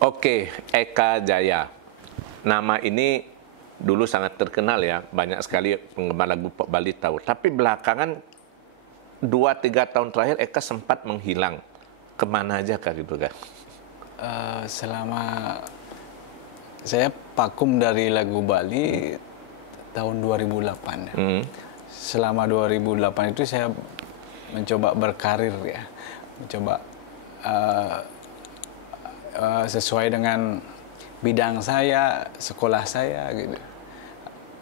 Oke, Eka Jaya. Nama ini dulu sangat terkenal ya, banyak sekali penggemar lagu pop Bali tahu. Tapi belakangan 2-3 tahun terakhir Eka sempat menghilang. Kemana aja kah gitu kan? Selama saya vakum dari lagu Bali tahun 2008. Selama 2008 itu saya mencoba berkarir ya, mencoba sesuai dengan bidang saya, sekolah saya gitu.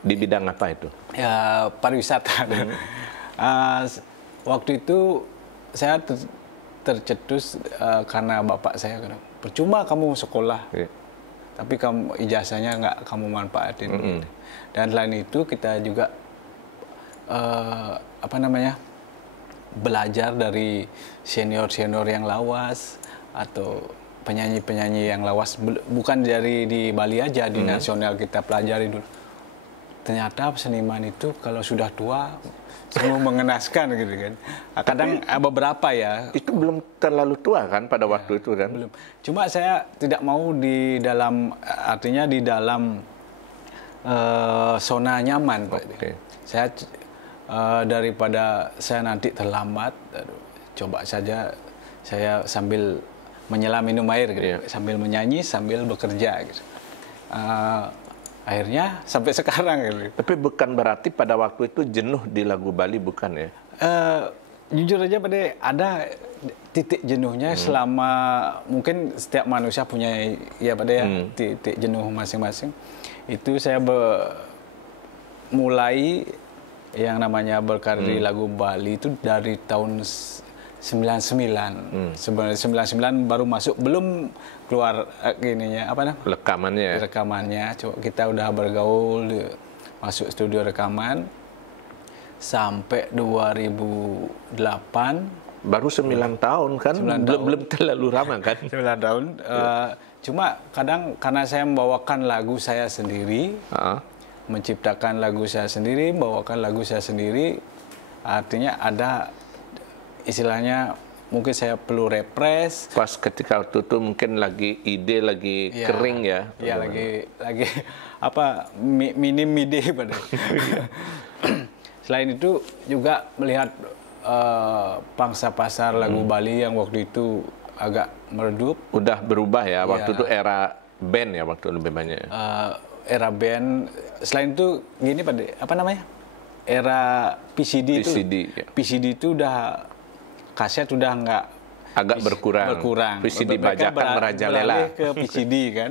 Di bidang apa itu? Ya, pariwisata. Waktu itu saya tercetus karena bapak saya bilang, percuma kamu sekolah, tapi kamu ijazahnya nggak kamu manfaatin. Gitu. Dan selain itu kita juga belajar dari senior-senior yang lawas atau penyanyi-penyanyi yang lawas, bukan dari di Bali aja, di nasional kita pelajari dulu. Ternyata seniman itu kalau sudah tua semua mengenaskan gitu kan. Kadang beberapa ya. Itu belum terlalu tua kan pada waktu itu kan? Belum. Cuma saya tidak mau di dalam, artinya di dalam zona nyaman, Pak. Saya daripada saya nanti terlambat, coba saja saya sambil menyelam minum air gitu, sambil menyanyi, sambil bekerja gitu. Akhirnya sampai sekarang gitu. Tapi bukan berarti pada waktu itu jenuh di lagu Bali, bukan ya? Jujur aja pada ada titik jenuhnya selama, mungkin setiap manusia punya ya pada ya titik jenuh masing-masing. Itu saya mulai yang namanya berkarir di lagu Bali itu dari tahun 99. Sebenarnya 99 baru masuk, belum keluar ininya apa namanya? Rekamannya. Coba kita udah bergaul, masuk studio rekaman sampai 2008. Baru 9 tahun kan? Belum terlalu lama kan? 9 tahun. Cuma kadang karena saya membawakan lagu saya sendiri, menciptakan lagu saya sendiri, membawakan lagu saya sendiri, artinya ada istilahnya mungkin saya perlu repres. Pas ketika waktu itu mungkin lagi ide lagi kering ya. Iya, lagi apa minim ide pada. Selain itu juga melihat pangsa pasar lagu Bali yang waktu itu agak meredup. Udah berubah ya, waktu itu era band ya, waktu lebih banyak. Era band. Selain itu gini pada apa namanya? Era PCD itu. PCD itu udah kaset udah nggak, agak berkurang. PCD bajakan merajalela ke PCD kan.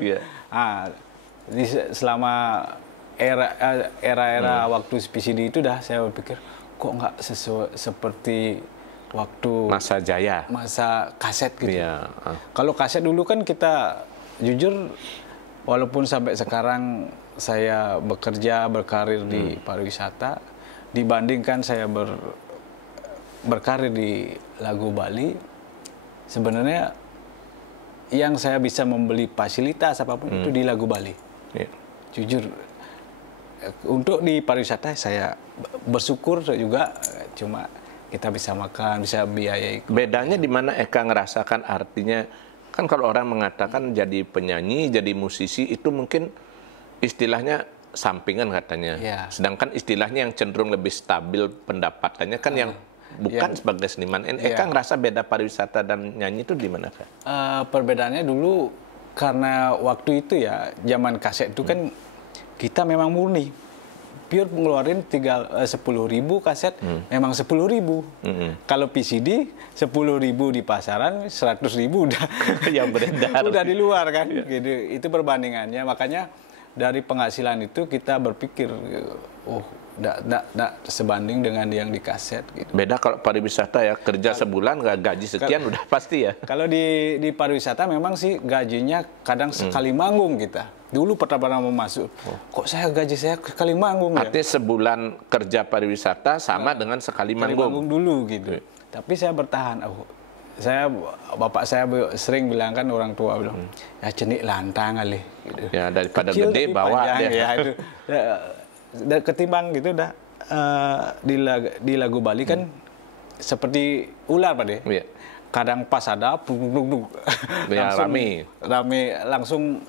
Selama era waktu PCD itu dah saya berpikir kok nggak seperti waktu masa jaya, masa kaset gitu. Kalau kaset dulu kan kita jujur, walaupun sampai sekarang saya bekerja berkarir di pariwisata, dibandingkan saya berkarir di lagu Bali, sebenarnya yang saya bisa membeli fasilitas apapun itu di lagu Bali. Jujur, untuk di pariwisata saya bersyukur juga, cuma kita bisa makan, bisa biayai. Bedanya di mana Eka ngerasakan, artinya kan kalau orang mengatakan jadi penyanyi, jadi musisi itu mungkin istilahnya sampingan katanya. Sedangkan istilahnya yang cenderung lebih stabil pendapatannya kan yang bukan sebagai seniman. Eka ngerasa beda pariwisata dan nyanyi itu di mana Kak? Perbedaannya dulu karena waktu itu ya zaman kaset itu kan kita memang murni pure ngeluarin 10.000 kaset, memang 10.000. Kalau PCD 10.000 di pasaran, 100.000 udah yang beredar, udah di luar kan. Gitu. Itu perbandingannya. Makanya dari penghasilan itu kita berpikir, oh, tidak sebanding dengan yang di kaset. Gitu. Beda kalau pariwisata ya, kerja sebulan nggak gaji sekian udah pasti ya. Kalau di pariwisata memang sih gajinya kadang sekali manggung kita. Dulu pertama mau masuk, kok gaji saya sekali manggung ya? Artinya sebulan kerja pariwisata sama dengan sekali manggung. Manggung dulu gitu. Tapi saya bertahan. Bapak saya sering bilang kan, orang tua bilang, ya cenik lantang kali. Gitu. Ya daripada kecil, gede bawa panjang, ya itu. Ketimbang gitu dah di lagu Bali kan seperti ular Pak deh. kadang pas ada ya, rame langsung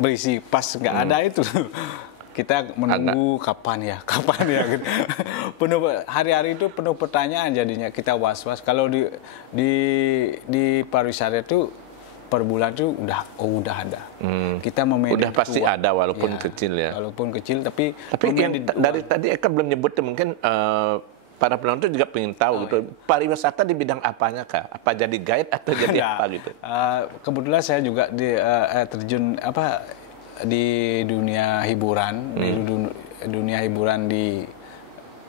berisi, pas nggak ada itu kita menunggu kapan ya gitu. Penuh hari-hari itu penuh pertanyaan, jadinya kita was-was. Kalau di pariwisata itu per bulan itu udah ada. Kita memanage udah pasti ada walaupun kecil ya. Walaupun kecil tapi yang dari tadi Eka belum nyebut, mungkin para penonton juga pengen tahu gitu. Pariwisata di bidang apanya Kak? Apa jadi guide atau jadi apa gitu? Kebetulan saya juga terjun di dunia hiburan, di dunia hiburan di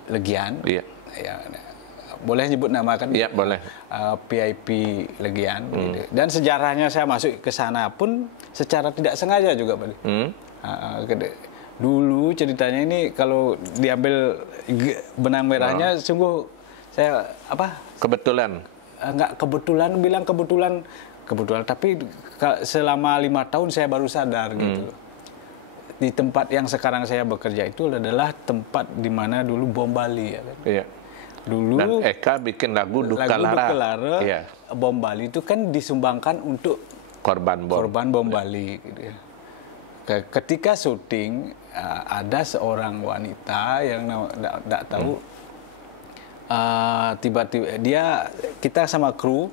Legian. Iya. Ya, boleh nyebut nama kan? Iya, boleh. PIP Legian. Gitu. Dan sejarahnya saya masuk ke sana pun secara tidak sengaja juga, Pak. Dulu ceritanya ini kalau diambil benang merahnya sungguh saya kebetulan. Enggak kebetulan, tapi selama 5 tahun saya baru sadar gitu. Di tempat yang sekarang saya bekerja itu adalah tempat di mana dulu bom Bali ya kan. Iya. Dulu dan Eka bikin lagu Duka Lara. Iya. Bom Bali itu kan disumbangkan untuk korban bom Bali gitu ya. Ketika syuting ada seorang wanita yang tidak tahu tiba-tiba kita sama kru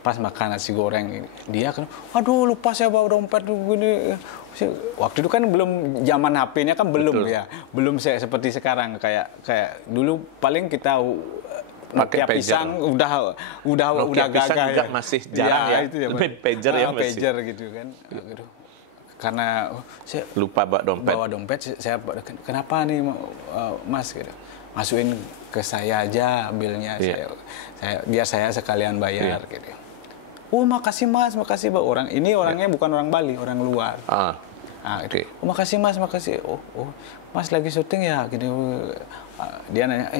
pas makan nasi goreng dia kan, aduh lupa saya bawa dompet gini. Waktu itu kan belum zaman HP-nya kan belum. Betul. Ya, belum seperti sekarang kayak dulu paling kita Nokia pisang udah pisang gagah juga masih jarang ya. Itu ya pager ya masih. Pager gitu kan. Aduh. Saya lupa bawa dompet. Saya kenapa nih Mas gitu. Masukin ke saya aja bilnya, biar saya sekalian bayar gitu. Oh makasih Mas, makasih Pak. Orangnya bukan orang Bali, orang luar. Gitu. Oh makasih Mas, makasih. Oh Mas lagi syuting ya gitu. Dia nanya,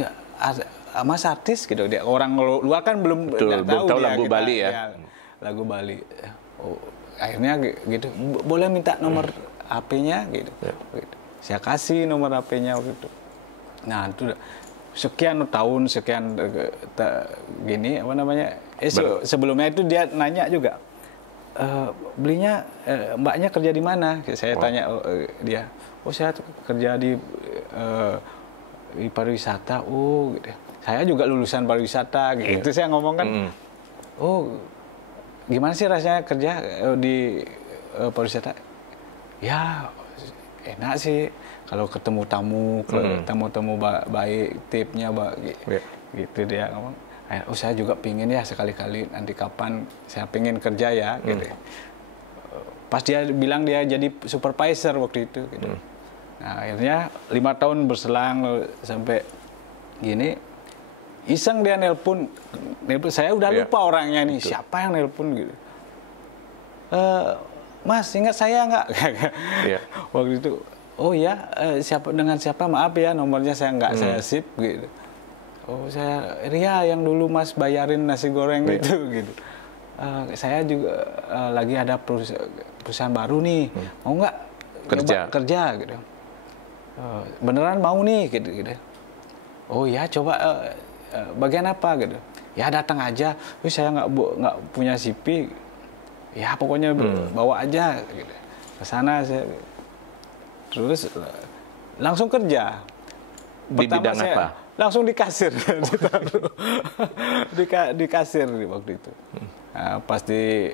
Mas artis gitu. Dia orang luar kan belum tahu lagu Bali ya. Lagu Bali. Oh, akhirnya gitu. Boleh minta nomor HP-nya gitu. Gitu. Saya kasih nomor HP-nya gitu. Nah, itu sekian tahun, gini sebelumnya itu dia nanya juga, belinya mbaknya kerja di mana? Saya tanya dia, saya kerja di pariwisata. Oh, gitu. Saya juga lulusan pariwisata, gitu. Itu saya ngomong kan, oh, gimana sih rasanya kerja di pariwisata? Ya, enak sih. Kalau ketemu tamu baik, tipnya gitu dia ngomong. Oh saya juga pingin ya sekali-kali nanti kapan saya pingin kerja ya gitu. Pas dia bilang dia jadi supervisor waktu itu gitu. Nah akhirnya 5 tahun berselang sampai gini, iseng dia nelpon saya udah lupa orangnya nih. Betul. Siapa yang nelpon gitu. Mas ingat saya nggak? Waktu itu. Oh ya, dengan siapa? Maaf ya, nomornya saya nggak saya sip gitu. Oh saya Ria yang dulu Mas bayarin nasi goreng gitu. Saya juga lagi ada perusahaan baru nih, mau nggak kerja gitu. Beneran mau nih gitu. Oh ya coba bagian apa gitu. Ya datang aja. Saya nggak punya CV. Ya pokoknya bawa aja gitu. Ke sana saya. Terus langsung kerja. Di bidang apa? Langsung di kasir. di kasir waktu itu. Pasti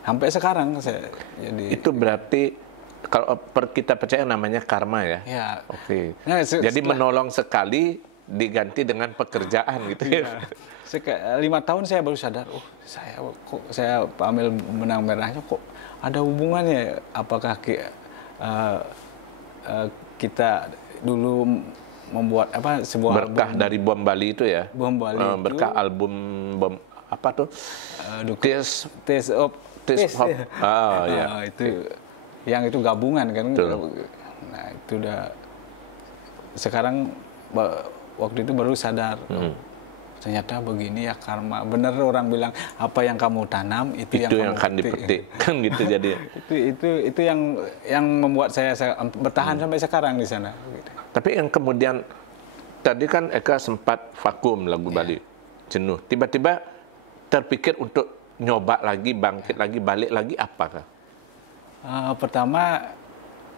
sampai sekarang saya jadi. Itu berarti kalau kita percaya namanya karma ya? Ya. Oke. Nah, jadi menolong sekali diganti dengan pekerjaan gitu ya? 5 tahun saya baru sadar, saya ambil benang merahnya kok ada hubungannya. Apakah kita dulu membuat sebuah berkah dari bom Bali itu ya? Bom Bali itu, berkah album bom apa tuh? Taste of Hope. Itu yang itu gabungan kan. Betul. Nah itu udah sekarang waktu itu baru sadar. Ternyata begini ya karma. Bener orang bilang apa yang kamu tanam itu yang akan dipetik kan gitu jadi. itu yang membuat saya bertahan sampai sekarang di sana. Gitu. Tapi yang kemudian tadi kan Eka sempat vakum lagu Bali, jenuh. Tiba-tiba terpikir untuk nyoba lagi, bangkit lagi, balik lagi, apakah? Pertama,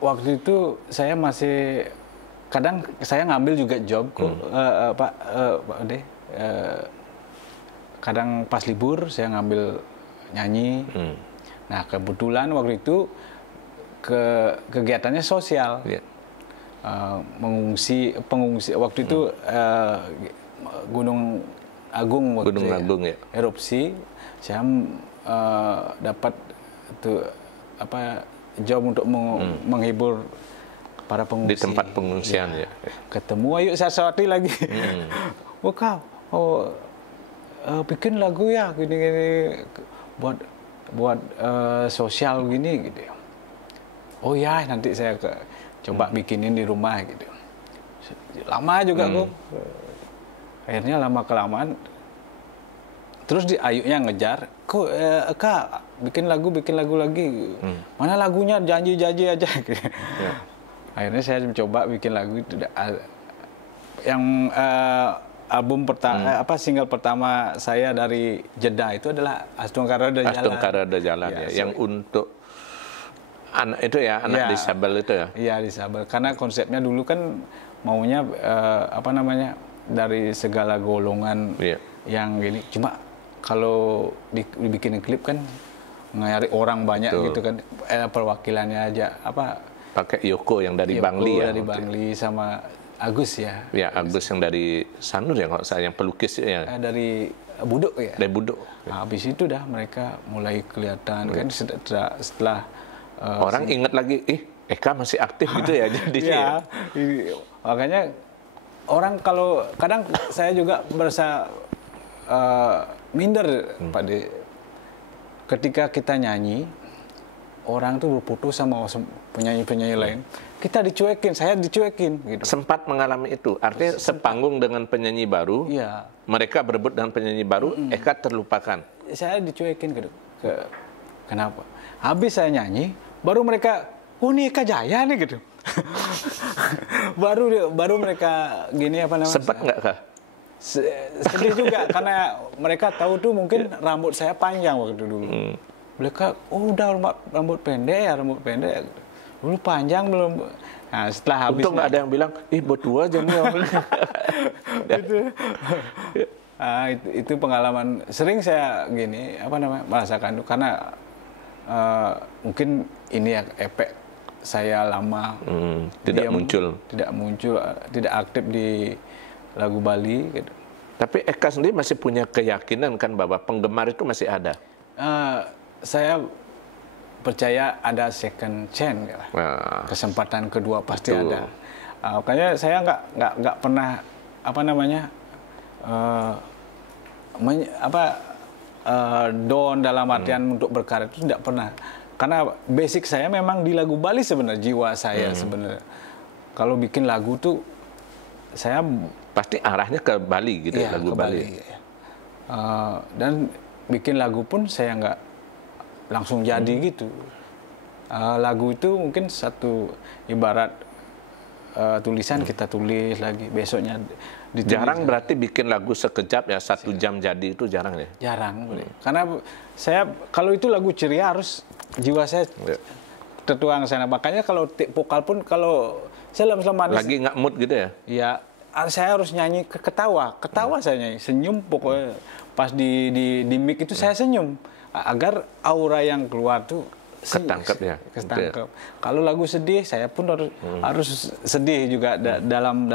waktu itu saya masih, kadang saya ngambil juga job kok, Pak Ade. Kadang pas libur saya ngambil nyanyi. Nah, kebetulan waktu itu kegiatannya sosial. Pengungsi waktu itu Gunung Agung waktu Gunung Agung ya. Erupsi. Saya dapat itu job untuk menghibur para pengungsi di tempat pengungsian ya. Ketemu Ayu Saswati lagi. Bikin lagu ya gini buat sosial gini gitu. Oh ya, nanti saya coba bikinin di rumah gitu. Lama juga kok. Akhirnya lama kelamaan terus Ayunya ngejar, kok Kak bikin lagu lagi. Mana lagunya, janji aja gitu. Akhirnya saya coba bikin lagu itu. Yang album pertama single pertama saya dari Jeddah itu adalah Astungkara Ada Jalan. Astungkara Ada Jalan ya. Yang untuk anak itu ya, anak disabel itu ya. Iya, disabel. Karena konsepnya dulu kan maunya dari segala golongan yang gini. Cuma kalau dibikin klip kan nyari orang banyak gitu kan, perwakilannya aja pakai Yoko yang dari Bangli ya. Dari Bangli sama Agus ya. Ya, Agus yang dari Sanur ya, kalau saya yang pelukis ya. Dari Budok ya. Dari Budok. Nah, habis itu dah mereka mulai kelihatan kan setelah orang ingat lagi, Eka masih aktif gitu ya jadinya. Makanya orang kalau kadang saya juga merasa minder Pak De. Ketika kita nyanyi, orang tuh berputus sama penyanyi-penyanyi lain. Kita dicuekin, saya dicuekin. Gitu. Sempat mengalami itu, artinya sepanggung dengan penyanyi baru, mereka berebut dengan penyanyi baru, Eka terlupakan. Saya dicuekin gitu. Kenapa? Habis saya nyanyi, baru mereka, oh ini Eka Jaya nih gitu. baru mereka gini Sempat nggak Kak? Sedih juga karena mereka tahu tuh mungkin rambut saya panjang waktu dulu. Mereka, udah rambut pendek. Dulu panjang belum. Nah, setelah habis. Untung nggak ada yang bilang, berdua aja nih. Itu pengalaman sering saya gini merasakan itu karena mungkin ini ya efek saya lama tidak muncul, tidak aktif di lagu Bali gitu. Tapi Eka sendiri masih punya keyakinan kan bahwa penggemar itu masih ada? Saya percaya ada second chance, kesempatan kedua pasti ada. Makanya saya nggak pernah down dalam artian untuk berkarya itu tidak pernah. Karena basic saya memang di lagu Bali sebenarnya, jiwa saya sebenarnya. Kalau bikin lagu tuh saya pasti arahnya ke Bali gitu, lagu Bali. Dan bikin lagu pun saya nggak langsung jadi gitu. Lagu itu mungkin satu ibarat tulisan kita tulis lagi, besoknya ditulis. Jarang berarti bikin lagu sekejap ya, 1 jam jadi itu jarang ya? Jarang. Karena saya kalau itu lagu ceria harus jiwa saya tertuang sana. Makanya kalau vokal pun kalau saya selama lagi nggak mood gitu ya? Iya, saya harus nyanyi ketawa saya nyanyi, senyum pokoknya pas di mic itu saya senyum agar aura yang keluar tuh ketangkep ya. Ketangkep. Kalau lagu sedih saya pun harus sedih juga dalam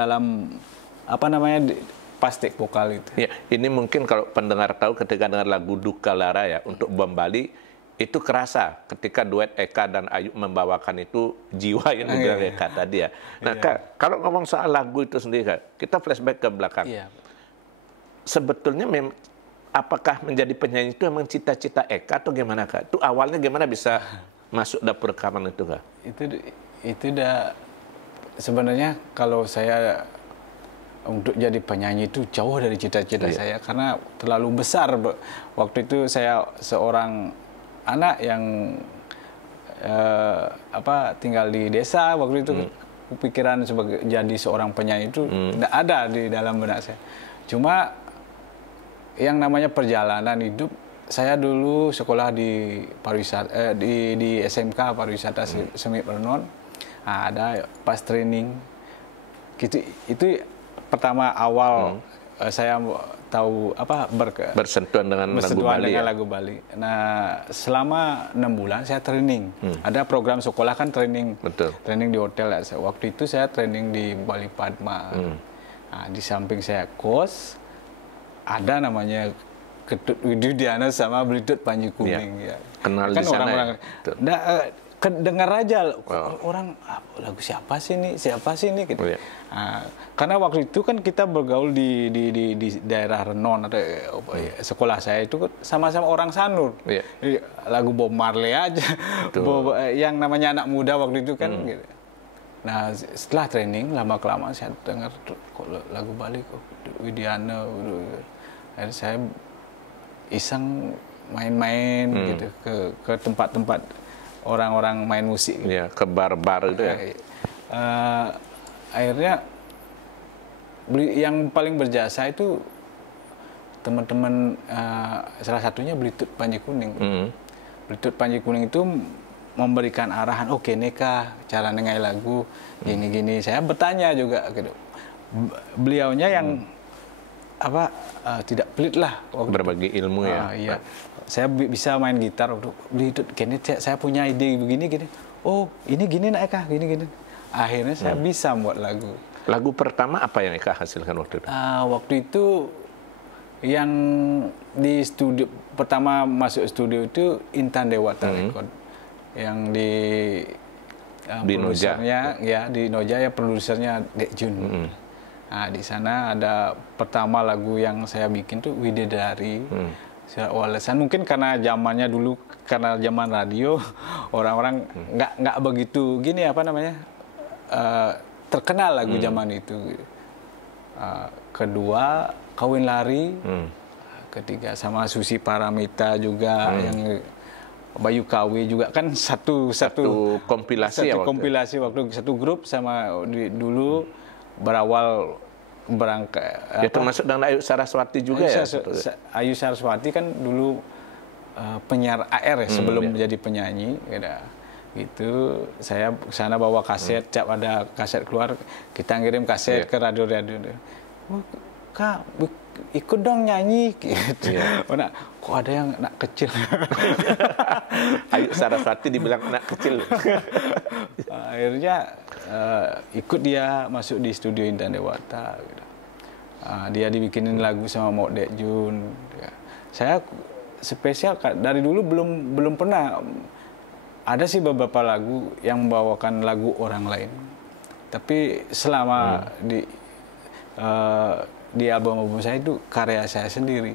pasti vokal itu. Ya, ini mungkin kalau pendengar tahu ketika dengar lagu Duka Lara ya untuk Bom Bali itu kerasa ketika duet Eka dan Ayu membawakan itu jiwa yang dibilang Eka tadi ya. Nah, Kak, kalau ngomong soal lagu itu sendiri Kak, kita flashback ke belakang. Sebetulnya apakah menjadi penyanyi itu memang cita-cita Eka atau gimana Kak? Itu awalnya gimana bisa masuk dapur rekaman itu Kak? Itu udah sebenarnya kalau saya untuk jadi penyanyi itu jauh dari cita-cita saya karena terlalu besar. Waktu itu saya seorang anak yang tinggal di desa waktu itu pikiran sebagai jadi seorang penyanyi itu tidak ada di dalam benak saya. Cuma yang namanya perjalanan hidup, saya dulu sekolah di pariwisata di SMK pariwisata Semi Pernon. Nah, ada pas training gitu, itu pertama awal saya tahu apa bersentuhan dengan lagu Bali. Nah, selama 6 bulan saya training. Ada program sekolah kan training. Betul. Training di hotel. Waktu itu saya training di Bali Padma. Nah, di samping saya kos, ada namanya Ketut Widiana sama Blitut Panji Kuning. Ya. Kenal kan di sana orang-orang, ya? dengar aja orang lagu siapa sih ini gitu. Nah, karena waktu itu kan kita bergaul di daerah Renon atau sekolah saya itu sama-sama orang Sanur. Lagu Bob Marley aja. Yang namanya anak muda waktu itu kan gitu. Nah, setelah training lama-kelamaan saya dengar kok lagu Bali kok Widiana. Dan saya iseng main-main gitu ke tempat-tempat orang-orang main musik. Ya, ke bar-bar itu ya. Akhirnya yang paling berjasa itu teman-teman, salah satunya Blitut Panji Kuning. Blitut Panji Kuning itu memberikan arahan, oke Neka cara nengai lagu gini-gini. Saya bertanya juga gitu. Beliaunya yang tidak pelit lah berbagi ilmu ya. Iya. Saya bisa main gitar waktu Blitut gini, saya punya ide begini gini. Oh, ini gini nak Eka, gini. Akhirnya saya bisa buat lagu. Lagu pertama apa yang Eka hasilkan waktu itu? Waktu itu yang di studio pertama masuk studio itu Intan Dewata Record. Yang di produsernya di Noja ya, produsernya Dek Jun. Nah, di sana ada pertama lagu yang saya bikin tuh Widedari. Walesan mungkin karena zamannya dulu, karena zaman radio orang-orang nggak begitu gini terkenal lagu zaman itu. Kedua Kawin Lari. Ketiga sama Susi Paramita juga, yang Bayu Kawi juga kan satu kompilasi kompilasi waktu satu grup sama dulu berawal berangkat. Ya termasuk dengan Ayu Saraswati juga ya. Ayu Saraswati kan dulu penyiar AR ya, sebelum menjadi penyanyi. Gitu. Saya ke sana bawa kaset, tiap ada kaset keluar kita ngirim kaset ke radio-radio. Oh, Kak, ikut dong nyanyi gitu. Nah, kok ada yang anak kecil. Ayu Saraswati dibilang anak kecil. Akhirnya ikut dia masuk di studio Intan Dewata. Gitu. Dia dibikinin lagu sama Mok Dek Jun. Saya spesial dari dulu belum pernah. Ada sih beberapa lagu yang membawakan lagu orang lain. Tapi selama di album saya itu karya saya sendiri.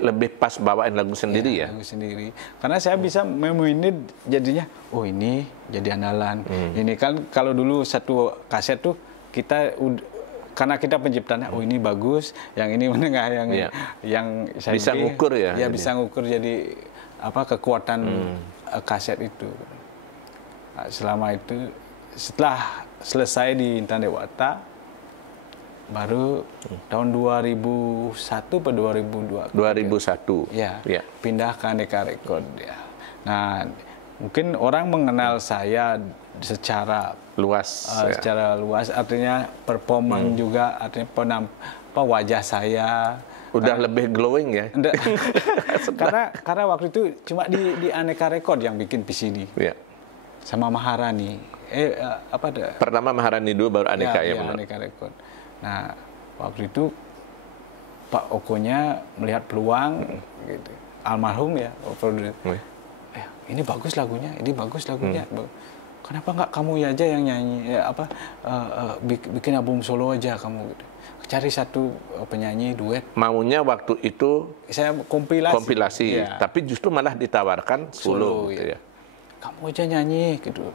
Lebih pas bawain lagu sendiri ya? Lagu sendiri. Karena saya bisa memuini jadinya, oh ini jadi andalan. Ini kan kalau dulu satu kaset tuh kita karena kita penciptanya, oh ini bagus, yang ini menengah, yang saya bisa ngukur ya? Ya bisa ngukur jadi kekuatan kaset itu. Nah, selama itu setelah selesai di Intan Dewata, baru tahun 2001 atau 2002? 2001. Ya. Pindah ke Aneka Record ya. Nah, mungkin orang mengenal saya secara luas, artinya performan juga, artinya wajah saya udah lebih glowing ya. karena waktu itu cuma di Aneka Record yang bikin PCD. Sama Maharani. Pertama Maharani dulu, baru Aneka ya benar. Aneka Record. Nah, waktu itu Pak Okonya melihat peluang, gitu. Almarhum ya, produser. Ini bagus lagunya. Kenapa nggak kamu aja yang nyanyi? Bikin album solo aja kamu. Gitu. Cari satu penyanyi duet. Maunya waktu itu saya kompilasi. Tapi justru malah ditawarkan solo. Gitu ya. Kamu aja nyanyi gitu.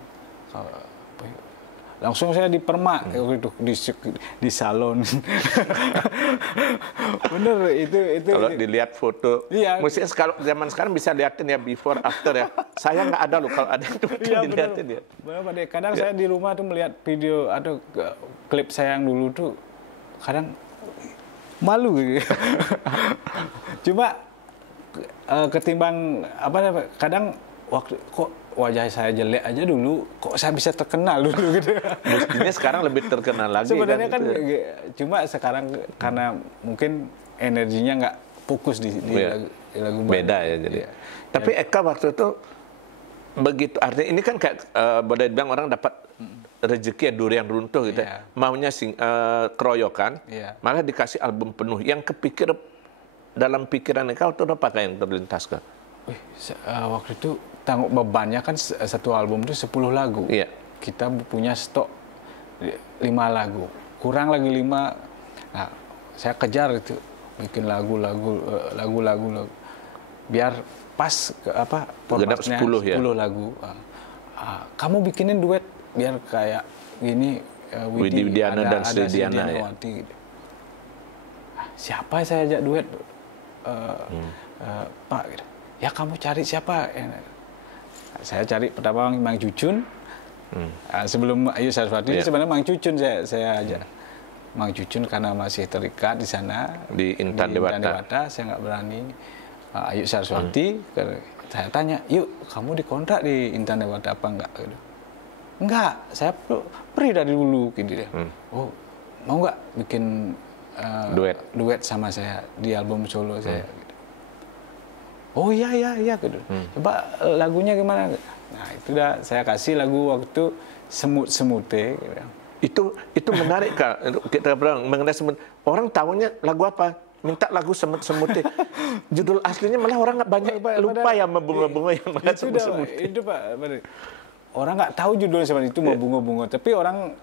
Langsung saya di Permak itu di salon. Bener itu. Kalau dilihat foto, iya. mesti kalau zaman sekarang bisa lihatin ya before after ya. Saya nggak ada loh kalau ada itu iya, dilihatin ya. Bener. Kadang saya di rumah tuh melihat video atau klip saya yang dulu tuh kadang malu gitu. Cuma ketimbang kadang waktu kok wajah saya jelek aja dulu, kok saya bisa terkenal dulu gitu. Mestinya sekarang lebih terkenal lagi. Sebenarnya kan cuma sekarang karena mungkin energinya nggak fokus di lagu beda ya jadi. Ya. Tapi Eka waktu itu begitu, artinya ini kan kayak boleh bilang orang dapat rezeki ya durian runtuh gitu. Yeah. Maunya keroyokan, malah dikasih album penuh. Yang kepikir dalam pikiran Eka itu apa yang terlintas Kak? Waktu itu tanggung bebannya kan satu album itu 10 lagu. Iya. Kita punya stok 5 lagu. Kurang lagi 5. Nah, saya kejar itu bikin lagu. Biar pas formatnya 10 lagu. Kamu bikinin duet biar kayak gini Widi Widiana dan Sri Diana ya. Gitu. Siapa saya ajak duet? Pak gitu. Ya kamu cari siapa? Saya cari pertama Mang Cucun. Sebelum Ayu Saraswati sebenarnya Mang Cucun saya ajak. Mang Cucun karena masih terikat di sana di Intan Dewata. Saya nggak berani. Ayu Saraswati, saya tanya, yuk kamu dikontrak di Intan Dewata apa enggak? Enggak, saya pergi dari dulu gitu ya. Oh, mau nggak bikin duet sama saya di album solo saya? Oh iya gitu. Coba lagunya gimana? Nah itu dah saya kasih lagu waktu Semut-Semute. Gitu. Itu menarik Kak. Kita bilang mengenai semut. Orang tahunya lagu apa? Minta lagu Semut-Semute. Judul aslinya malah orang nggak banyak lupa ya bunga-bunga yang mana Semut-Semute. Itu Pak. Orang nggak tahu judulnya sebenarnya itu mau bunga-bunga, tapi orang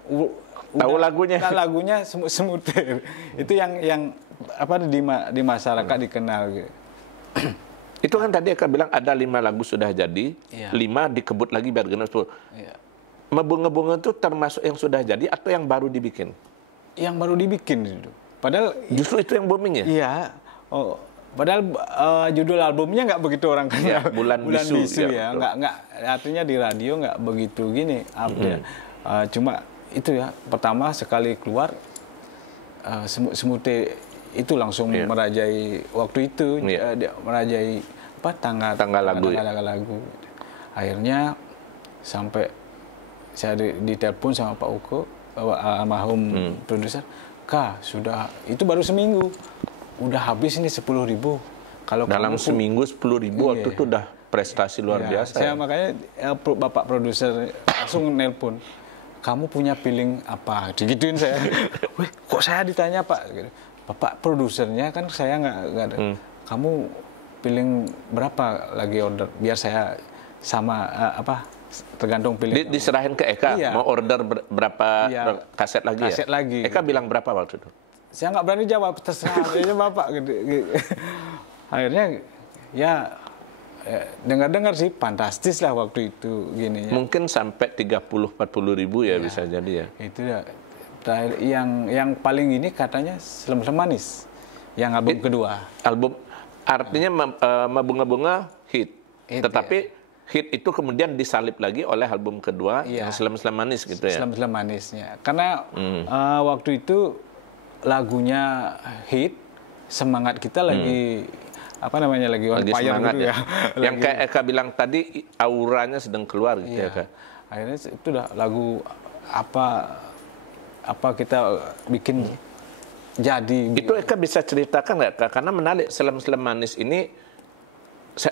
tahu lagunya. Lagunya Semut-Semute. Itu yang di masyarakat dikenal gitu. Itu kan tadi Eka bilang ada 5 lagu sudah jadi, 5 dikebut lagi biar genap 10. Bunga-bunga itu termasuk yang sudah jadi atau yang baru dibikin? Yang baru dibikin itu. Padahal justru itu yang booming ya? Iya. Oh, padahal judul albumnya nggak begitu orang kenal. Ya, Bulan Bisu ya. Nggak artinya di radio nggak begitu gini. Cuma itu ya. Pertama sekali keluar Semut-Semute itu langsung merajai waktu itu, merajai tanggal lagu. Akhirnya sampai saya ditelepon sama Pak Uko, almarhum produser, Kak sudah itu baru seminggu, udah habis ini 10.000. Kalau dalam seminggu 10.000 waktu itu udah prestasi luar biasa. Saya makanya Bapak produser langsung nelpon, kamu punya feeling apa? Digituin saya. Wih, kok saya ditanya Pak? Gitu. Bapak produsernya kan saya nggak ada. Kamu feeling berapa lagi order? Biar saya sama tergantung feeling. Diserahin ke Eka, mau order berapa kaset lagi ya? Lagi. Eka bilang berapa waktu itu? Saya nggak berani jawab, terserah aja Bapak. Gitu. Akhirnya ya dengar-dengar sih fantastis lah waktu itu gini. Mungkin sampai 30-40 ribu ya bisa jadi ya. Itu ya. Yang paling ini katanya Selem-Selem Manis, yang album kedua. Album artinya Bunga-Bunga hit, tetapi hit itu kemudian disalib lagi oleh album kedua yang Selem-Selem Manis gitu ya. Selem-Selem Manisnya, karena waktu itu lagunya hit, semangat kita lagi lagi on fire semangat gitu ya. Yang kayak Eka bilang tadi auranya sedang keluar gitu ya Kak. Akhirnya itu udah lagu apa kita bikin jadi. Itu Eka bisa ceritakan nggak Kak? Karena menarik Selem-Selem Manis ini,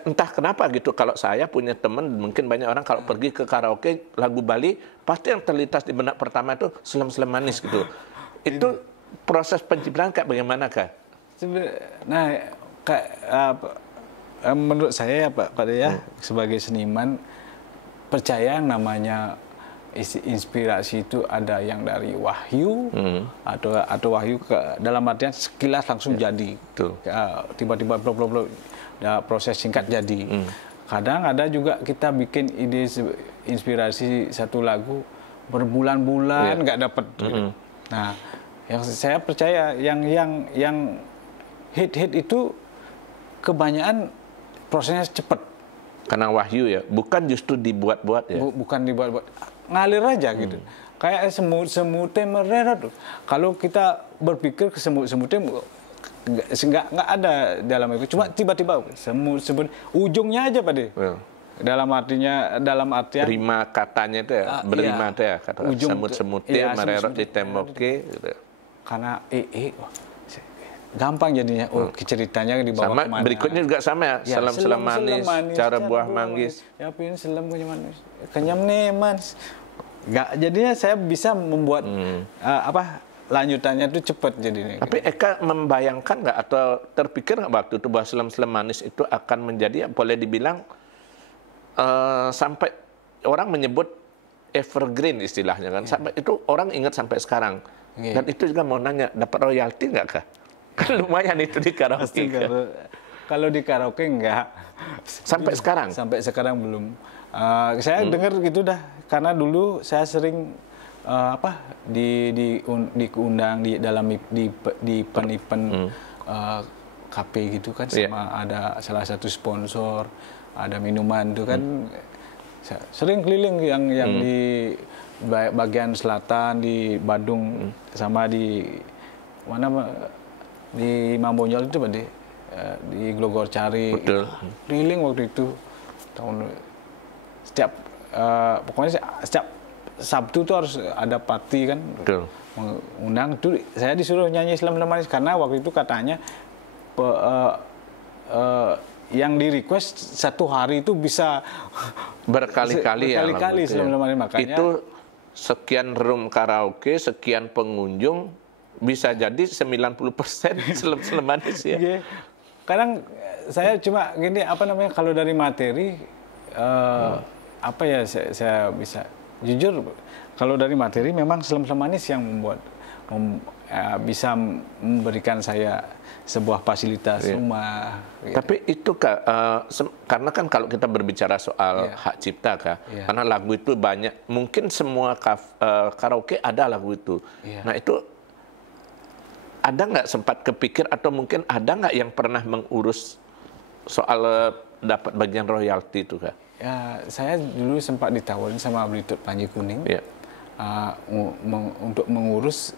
entah kenapa gitu, kalau saya punya teman, mungkin banyak orang kalau pergi ke karaoke lagu Bali, pasti yang terlintas di benak pertama itu Selem-Selem Manis gitu. Itu proses penciptaan kayak bagaimana Kak? Nah, menurut saya ya Pak ya, sebagai seniman, percaya yang namanya inspirasi itu ada yang dari wahyu atau wahyu dalam artian sekilas langsung jadi, tiba-tiba proses singkat jadi. Kadang ada juga kita bikin ide inspirasi satu lagu, berbulan-bulan nggak dapat. Gitu. Nah, yang saya percaya yang hit itu kebanyakan prosesnya cepat. Karena wahyu ya, bukan justru dibuat-buat ya. Bukan dibuat-buat, ngalir aja gitu. Kayak semutnya mereret. Kalau kita berpikir ke semutnya nggak ada dalam itu, cuma tiba-tiba semut ujungnya aja Pak De. Dalam artian rima katanya itu ya, berima itu ya, kata semut-semutnya mereret di temboknya gitu. Karena gampang jadinya, ceritanya dibawa sama kemana. Berikutnya juga sama ya, selam-selam manis, cara buah manggis. Ya pin selam manis, kenyam nih manis. Nggak, jadinya saya bisa membuat lanjutannya itu cepat jadinya. Tapi Eka membayangkan nggak atau terpikir nggak waktu itu bahwa selam-selam manis itu akan menjadi, boleh dibilang sampai orang menyebut evergreen istilahnya kan, sampai itu orang ingat sampai sekarang. Dan itu juga mau nanya, dapat royalti nggak Kak? Kan lumayan itu di karaoke. Kalau di karaoke enggak. Sampai sekarang? Sampai sekarang belum. Saya dengar gitu dah, karena dulu saya sering diundang di dalam di event KP gitu kan, sama ada salah satu sponsor, ada minuman itu kan. Sering keliling yang di bagian selatan di Badung, sama di mana di Mambonyol itu Pak De, di Glogorcari. Betul. Keliling waktu itu pokoknya setiap Sabtu tuh harus ada party kan. Betul. Mengundang tuh, saya disuruh nyanyi Selam-Selam Manis karena waktu itu katanya yang di request satu hari itu bisa berkali-kali Selam-Selam Manis, makanya itu sekian room karaoke, sekian pengunjung, bisa jadi 90% Selam-Selam Manis ya. Kadang saya cuma gini, kalau dari materi saya bisa jujur, kalau dari materi memang Selam-Selam Manis yang membuat bisa memberikan saya sebuah fasilitas rumah. Gitu. Tapi itu Kak, karena kan kalau kita berbicara soal hak cipta Kak, karena lagu itu banyak, mungkin semua karaoke ada lagu itu. Nah itu ada nggak sempat kepikir atau mungkin ada nggak yang pernah mengurus soal dapat bagian royalti itu Kak? Ya, saya dulu sempat ditawarin sama Blitut Panji Kuning untuk mengurus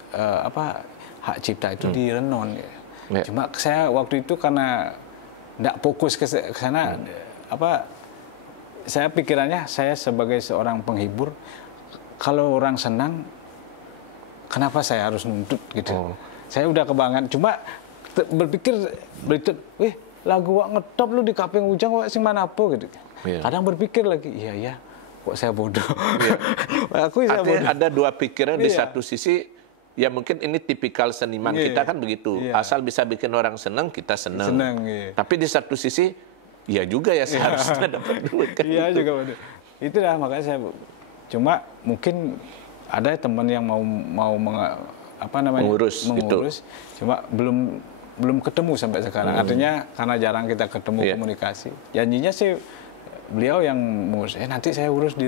hak cipta itu di Renon. Cuma saya waktu itu karena nggak fokus ke sana, saya pikirannya saya sebagai seorang penghibur, kalau orang senang, kenapa saya harus nuntut gitu? Saya udah kebangan. Cuma berpikir Blitut, lagu wak ngetop lu di Kaping Ujang wak sing mana apa gitu. Kadang berpikir lagi, iya, kok saya bodoh. Artinya ada dua pikiran. Di satu sisi, ya mungkin ini tipikal seniman kita kan begitu. Asal bisa bikin orang senang, kita senang. Tapi di satu sisi, ya juga ya seharusnya dapat duit kan. Iya juga betul. Itulah makanya saya, cuma mungkin ada teman yang mau mengurus. Cuma belum ketemu sampai sekarang. Artinya karena jarang kita ketemu komunikasi. Janjinya sih beliau yang ngurus, nanti saya urus di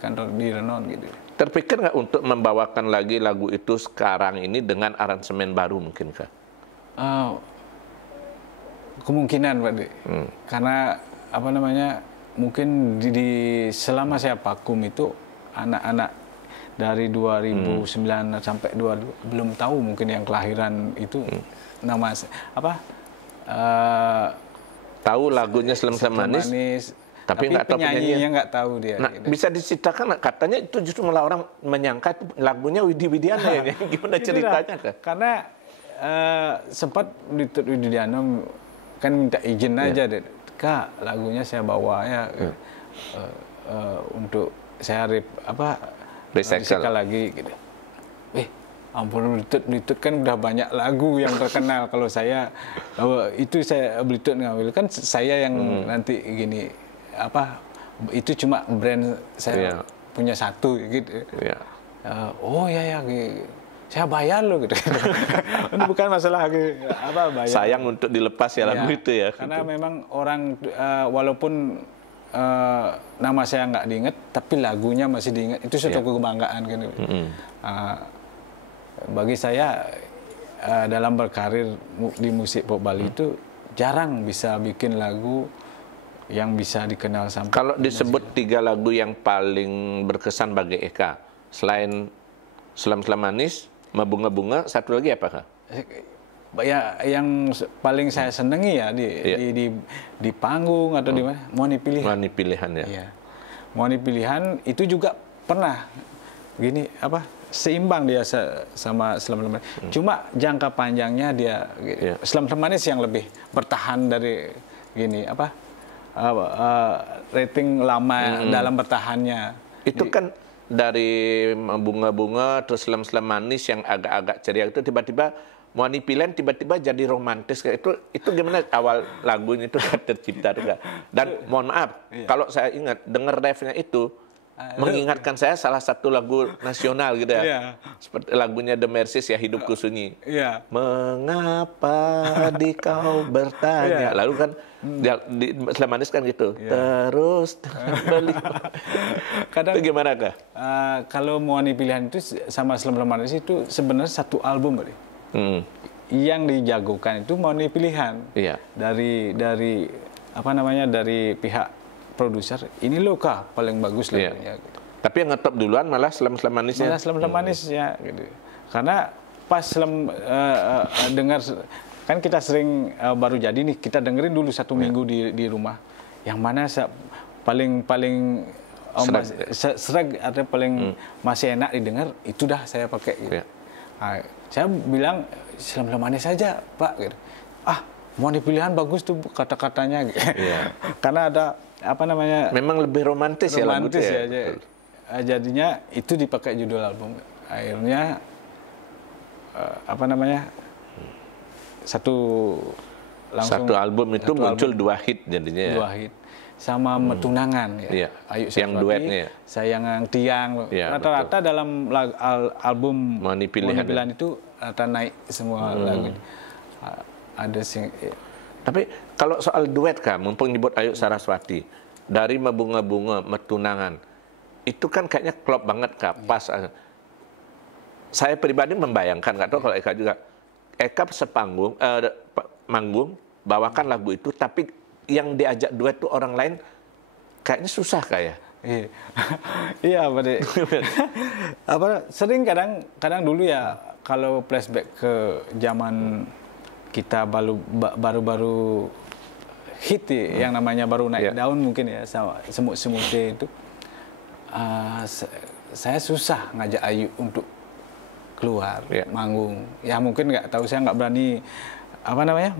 kantor di Renon gitu. Terpikir nggak untuk membawakan lagi lagu itu sekarang ini dengan aransemen baru mungkin Kak? Kemungkinan Pak De. Karena mungkin selama saya vakum itu anak-anak dari 2009 sampai 22 belum tahu mungkin yang kelahiran itu nama tahu lagunya Selam-Selam Manis, tapi nggak tahu penyanyinya, nggak tahu dia. Nah, gitu. Bisa diceritakan katanya itu justru malah orang menyangka itu lagunya Widi Widiana ya. Gimana ceritanya Kak? Karena sempat Widiana kan minta izin aja deh. Kak, lagunya saya bawa ya untuk saya recycle lagi gitu. Ampun, Blitut kan udah banyak lagu yang terkenal. Kalau saya itu saya Blitut ngambil kan saya yang nanti gini itu cuma brand saya punya satu gitu. Saya bayar loh gitu. Bukan masalah bayar. Sayang untuk dilepas ya lagu itu ya. Karena memang orang walaupun nama saya nggak diingat, tapi lagunya masih diingat. Itu suatu kebanggaan kan. Bagi saya dalam berkarir di musik pop Bali itu jarang bisa bikin lagu yang bisa dikenal sampai. Kalau disebut 3 lagu yang paling berkesan bagi Eka, selain Selam-Selam Manis, Mabunga-bunga, satu lagi apakah? Ya, yang paling saya senangi ya di panggung atau di mana, Moni Pilihan. Moni Pilihan ya. Iya. Moni Pilihan itu juga pernah gini seimbang dia sama Selam-Selam Manis. Cuma jangka panjangnya dia Selam-Selam Manis yang lebih bertahan dari gini rating lama dalam bertahannya. Itu kan dari Bunga-bunga terus Selam-Selam Manis yang agak-agak ceria itu tiba-tiba Moni Pilihan tiba-tiba jadi romantis kayak itu gimana awal lagunya itu tercipta juga. Dan mohon maaf kalau saya ingat dengar refnya itu mengingatkan saya salah satu lagu nasional gitu ya. Seperti lagunya The Mercies ya, Hidupku Sunyi. Mengapa di kau bertanya. Lalu kan di Selam Manis kan gitu. Terus beli. Kadang, itu gimana Kak? Kalau Moni Pilihan itu sama Selam-Selam Manis itu sebenarnya satu album. Yang dijagokan itu Moni Pilihan. Dari pihak produser, ini loh Kak paling bagus lagunya. Gitu. Tapi yang ngetop duluan malah Selam-Selam Manisnya. Malah Selam-Selam Manisnya gitu. Karena pas dengar kan kita sering baru jadi nih, kita dengerin dulu 1 minggu di rumah. Yang mana paling serag atau paling masih enak didengar, itu dah saya pakai gitu. Saya bilang Selam-Selam Manis saja Pak gitu. Moni Pilihan bagus tuh kata-katanya gitu. Karena ada memang lebih romantis ya lagu itu ya. Jadinya itu dipakai judul album. Akhirnya satu album itu muncul 2 hit jadinya. 2 hit sama Metunangan ya. Ayu yang duetnya. Sayang Tiang. Rata-rata dalam album Moni Pilihan itu rata naik semua lagu. Ada sing. Tapi kalau soal duet Kak, mumpung nyebut Ayu Saraswati, dari Mabunga-bunga, Metunangan, itu kan kayaknya klop banget Kak, pas. Saya pribadi membayangkan, nggak tahu kalau Eka juga, Eka sepanggung, manggung, bawakan lagu itu, tapi yang diajak duet tuh orang lain, kayaknya susah kayak. Iya, sering kadang dulu ya, kalau flashback ke zaman kita baru-baru hit yang namanya baru naik daun mungkin ya, sama semut-semut itu, saya susah ngajak Ayu untuk keluar manggung. Ya mungkin nggak tahu, saya nggak berani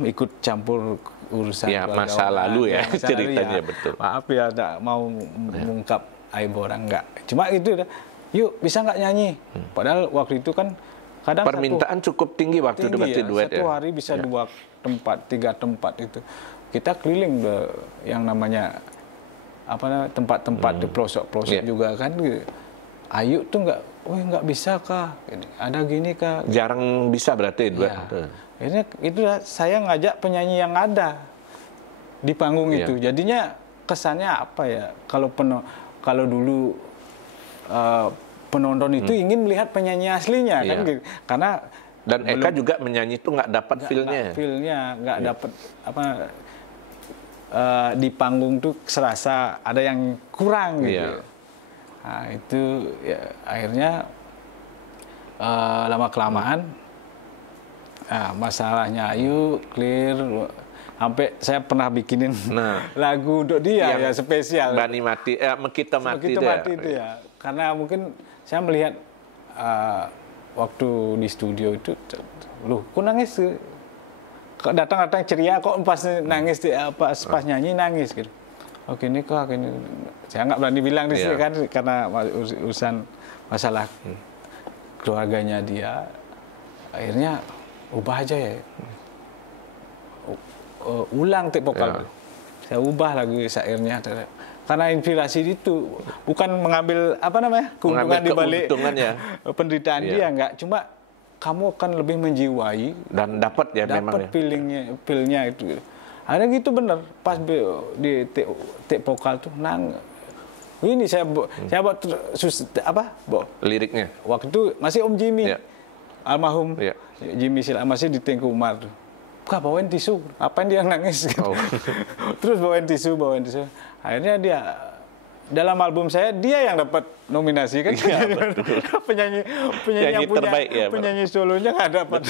ikut campur urusan masa lalu ya ceritanya. Betul. Maaf ya, tak mau mengungkap aib orang, nggak. Cuma itu dah. Yuk bisa nggak nyanyi? Padahal waktu itu kan kadang permintaan cukup tinggi waktu duet satu hari bisa 2 tempat, 3 tempat itu. Kita keliling yang namanya tempat-tempat di pelosok-pelosok juga kan. Ayu tuh nggak bisa Kak. Ada gini Kak. Jarang bisa berarti duet. Ini itu saya ngajak penyanyi yang ada di panggung itu. Jadinya kesannya apa ya? Kalau dulu penonton itu ingin melihat penyanyi aslinya kan gitu. Karena dan Eka juga menyanyi itu nggak dapat feel-nya. Nggak dapat di panggung tuh serasa ada yang kurang gitu. Nah, itu ya, akhirnya lama kelamaan masalahnya Ayu clear. Sampai saya pernah bikinin lagu untuk dia ya spesial. Bani Mati, Mekita Mati itu ya. Karena mungkin saya melihat waktu di studio itu, loh, kok nangis? Kok datang-datang ceria, kok pas nangis, pas nyanyi nangis gitu. Oke, ini kok ini. Saya nggak berani bilang di sini kan, karena urusan masalah keluarganya dia. Akhirnya ubah aja ya. Ulang tip vokal. Saya ubah lagu syairnya. Karena inspirasi itu bukan mengambil keuntungan di balik penderitaan dia, enggak. Cuma kamu akan lebih menjiwai dan dapat memang feelnya itu. Ada gitu bener, pas di take vokal tuh ini saya buat liriknya. Waktu itu masih Om Jimmy, almarhum Jimmy Sila masih di Tengku Umar tuh. Kak bawain tisu, apain dia nangis? Gitu. Terus bawain tisu. Akhirnya dia dalam album saya dia yang dapat nominasi kan. Ya, penyanyi yang punya terbaik, ya, penyanyi solonya nggak dapat.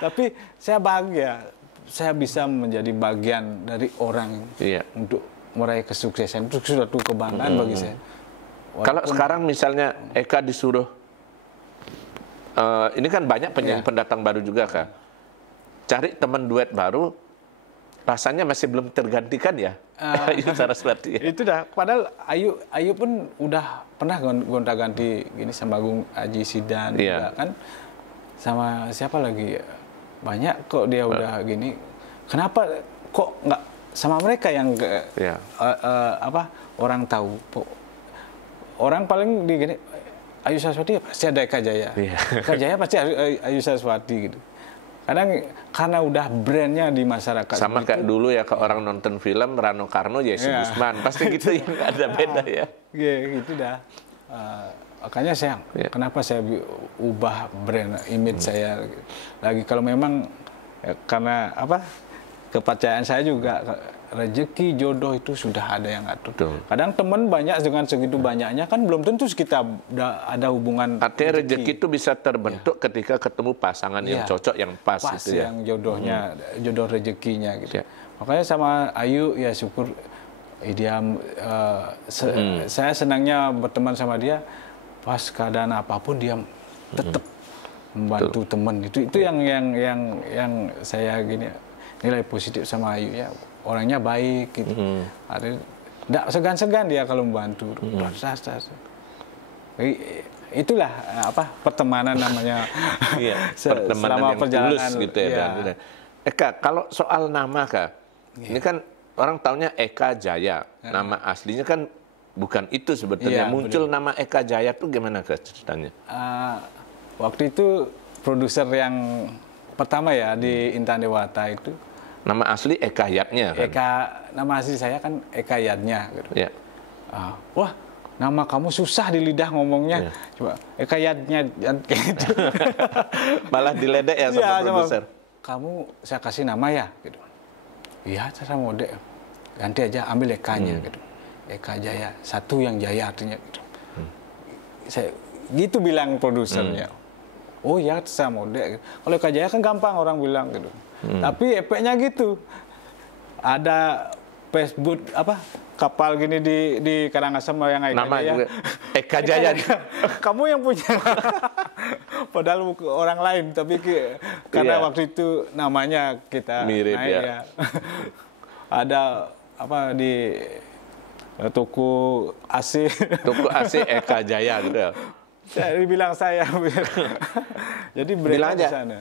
Tapi saya bahagia, saya bisa menjadi bagian dari orang untuk meraih kesuksesan. Itu suatu kebanggaan bagi saya. Kalau sekarang misalnya Eka disuruh, ini kan banyak penyanyi pendatang baru juga Kak. Cari teman duet baru, rasanya masih belum tergantikan ya, Ayu Saraswati. Ya? Itu dah. Padahal Ayu pun udah pernah gonta-ganti gini sama Agung Aji Sidan juga kan, sama siapa lagi banyak kok dia udah gini. Kenapa kok nggak sama mereka yang orang tahu? Orang paling di gini Ayu Saraswati pasti ada Eka Jaya, Eka Jaya pasti Ayu Saraswati gitu. Kadang karena udah brandnya di masyarakat. Sama kayak dulu ya, ke orang nonton film Rano Karno, Yesi Gusman, pasti gitu ya, nggak ada beda ya. Gitu dah. Makanya saya, kenapa saya ubah brand image saya lagi. Kalau memang karena kepercayaan saya juga, rezeki jodoh itu sudah ada yang ngatur. Kadang teman banyak dengan segitu banyaknya kan belum tentu kita ada hubungan. Artinya rezeki itu bisa terbentuk ketika ketemu pasangan yang cocok, yang pas gitu ya. Yang jodohnya, jodoh rezekinya gitu. Makanya sama Ayu ya syukur dia saya senangnya berteman sama dia, pas keadaan apapun dia tetap membantu teman. Itu yang saya gini nilai positif sama Ayu ya. Orangnya baik gitu. Tidak segan-segan dia kalau membantu. Itulah pertemanan namanya. Pertemanan selama yang perjalanan tulus gitu ya. Eka, kalau soal nama Kak, ini kan orang taunya Eka Jaya. Nama aslinya kan bukan itu sebetulnya. Muncul nama Eka Jaya tuh gimana Kak ceritanya? Waktu itu produser yang pertama ya di Intan Dewata itu. Nama asli Eka Yatnya kan? Nama asli saya kan Eka Yatnya gitu. Wah, nama kamu susah di lidah ngomongnya. Coba Eka Yatnya gitu. Malah diledek ya sama produser. Kamu saya kasih nama ya gitu. Iya, cara mode. Ganti aja, ambil Eka-nya gitu. Eka Jaya, satu yang Jaya artinya gitu. Saya gitu bilang produsernya. Oh ya, saya mode. Kalau Eka Jaya kan gampang orang bilang gitu. Tapi efeknya gitu. Ada Facebook kapal gini di Karangasem yang Eka nama Jaya. Juga Eka Jaya. Kamu yang punya. Padahal orang lain, tapi karena waktu itu namanya kita mirip naik, ya. Ada di toko AC. Toko AC Eka Jaya gitu ya. Dibilang saya. Jadi bilang aja. Di sana.